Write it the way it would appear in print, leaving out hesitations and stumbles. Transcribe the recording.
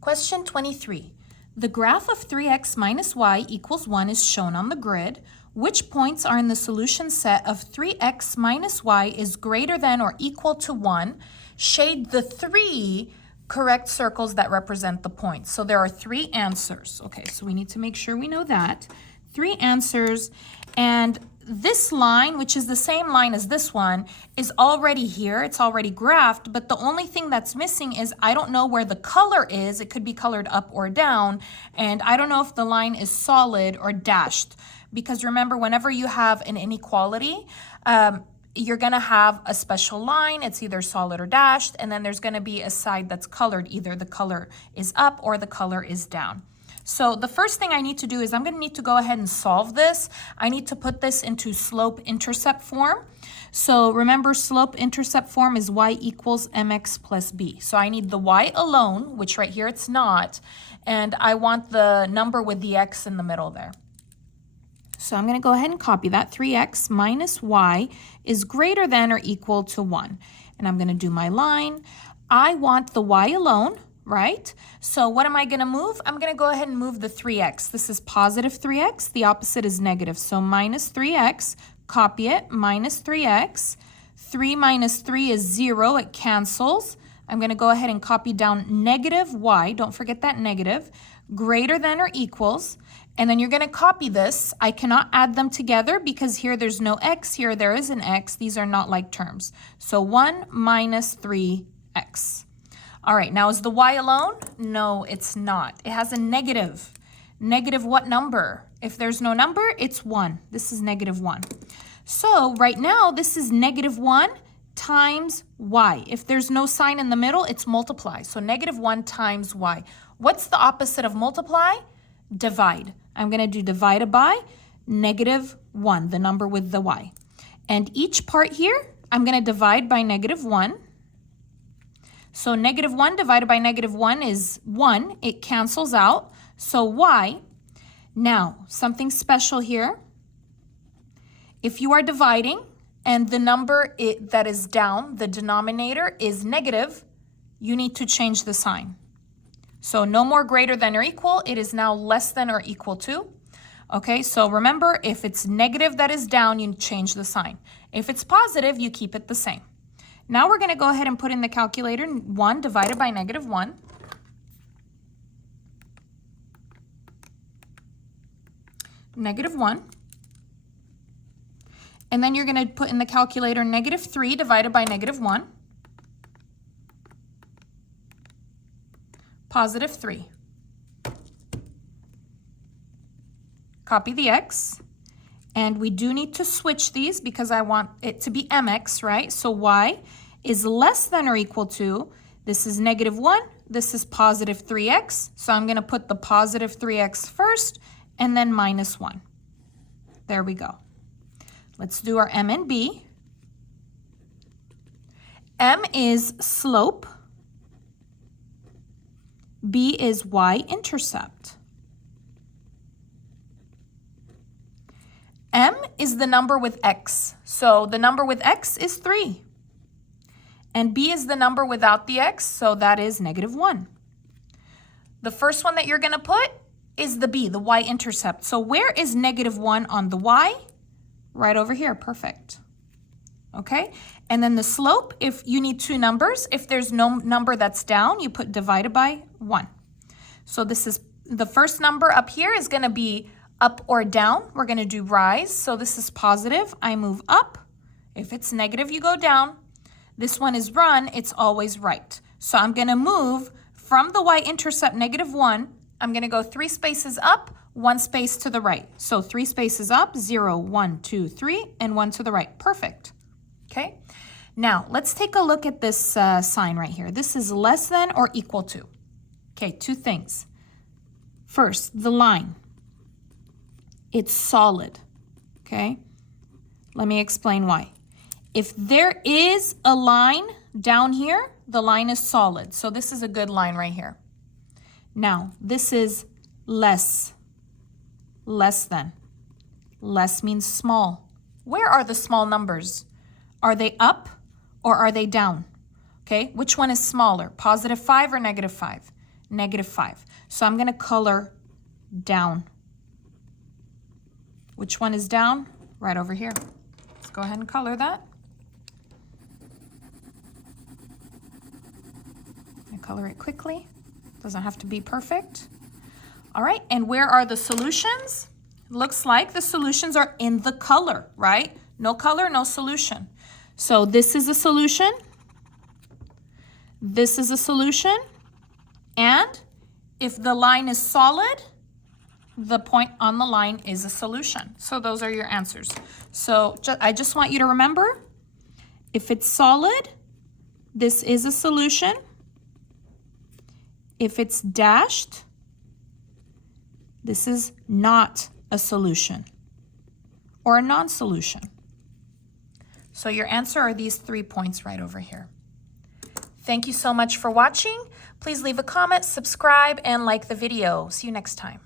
Question 23. The graph of 3x minus y equals 1 is shown on the grid. Which points are in the solution set of 3x minus y is greater than or equal to 1? Shade the 3 correct circles that represent the points. So there are 3 answers. Okay, so we need to make sure we know that. 3 answers, and this line, which is the same line as this one, is already here. It's already graphed, but the only thing that's missing is I don't know where the color is. It could be colored up or down, and I don't know if the line is solid or dashed. Because remember, whenever you have an inequality, you're gonna have a special line. It's either solid or dashed, and then there's gonna be a side that's colored. Either the color is up or the color is down. So the first thing I need to do is I'm going to need to go ahead and solve this. I need to put this into slope-intercept form. So remember, slope-intercept form is y equals mx plus b. So I need the y alone, which right here it's not, and I want the number with the x in the middle there. So I'm going to go ahead and copy that. 3x minus y is greater than or equal to 1. And I'm going to do my line. I want the y alone, right? So what am I going to move? I'm going to go ahead and move the 3x. This is positive 3x. The opposite is negative. So minus 3x, copy it, minus 3x. 3 minus 3 is 0. It cancels. I'm going to go ahead and copy down negative y. Don't forget that negative. Greater than or equals. And then you're going to copy this. I cannot add them together because here there's no x. Here there is an x. These are not like terms. So 1 minus 3x. All right, now is the y alone? No, it's not. It has a negative. Negative what number? If there's no number, it's 1. This is negative 1. So right now, this is negative 1 times y. If there's no sign in the middle, it's multiply. So negative 1 times y. What's the opposite of multiply? Divide. I'm going to do divided by negative 1, the number with the y. And each part here, I'm going to divide by negative 1. So negative 1 divided by negative 1 is 1. It cancels out. So y. Now, something special here. If you are dividing and the number that is down, the denominator is negative, you need to change the sign. So no more greater than or equal. It is now less than or equal to. Okay, so remember, if it's negative that is down, you change the sign. If it's positive, you keep it the same. Now we're going to go ahead and put in the calculator 1 divided by negative 1. Negative 1. And then you're going to put in the calculator negative 3 divided by negative 1. Positive 3. Copy the x. And we do need to switch these because I want it to be mx, right? So y is less than or equal to, this is negative 1, this is positive 3x. So I'm going to put the positive 3x first and then minus 1. There we go. Let's do our m and b. M is slope. B is y-intercept. M is the number with x. So the number with x is 3. And b is the number without the x, so that is negative 1. The first one that you're going to put is the b, the y-intercept. So where is negative 1 on the y? Right over here. Perfect. Okay? And then the slope, if you need 2 numbers, if there's no number that's down, you put divided by 1. So this is the first number up here is going to be up or down. We're going to do rise. So this is positive. I move up. If it's negative, you go down. This one is run. It's always right. So I'm going to move from the y-intercept negative 1. I'm going to go 3 spaces up, 1 space to the right. So 3 spaces up, 0, 1, 2, 3, and 1 to the right. Perfect. Okay. Now let's take a look at this sign right here. This is less than or equal to. Okay, 2 things. First, the line. It's solid, okay? Let me explain why. If there is a line down here, the line is solid. So this is a good line right here. Now, this is less than. Less means small. Where are the small numbers? Are they up or are they down? Okay, which one is smaller, positive 5 or negative 5? -5. So I'm going to color down. Which one is down? Right over here. Let's go ahead and color that. I color it quickly. Doesn't have to be perfect. All right, and where are the solutions? Looks like the solutions are in the color, right? No color, no solution. So this is a solution. This is a solution. And if the line is solid, the point on the line is a solution. So those are your answers. So I just want you to remember, if it's solid, this is a solution. If it's dashed, this is not a solution or a non-solution. So your answer are these 3 points right over here. Thank you so much for watching. Please leave a comment, subscribe, and like the video. See you next time.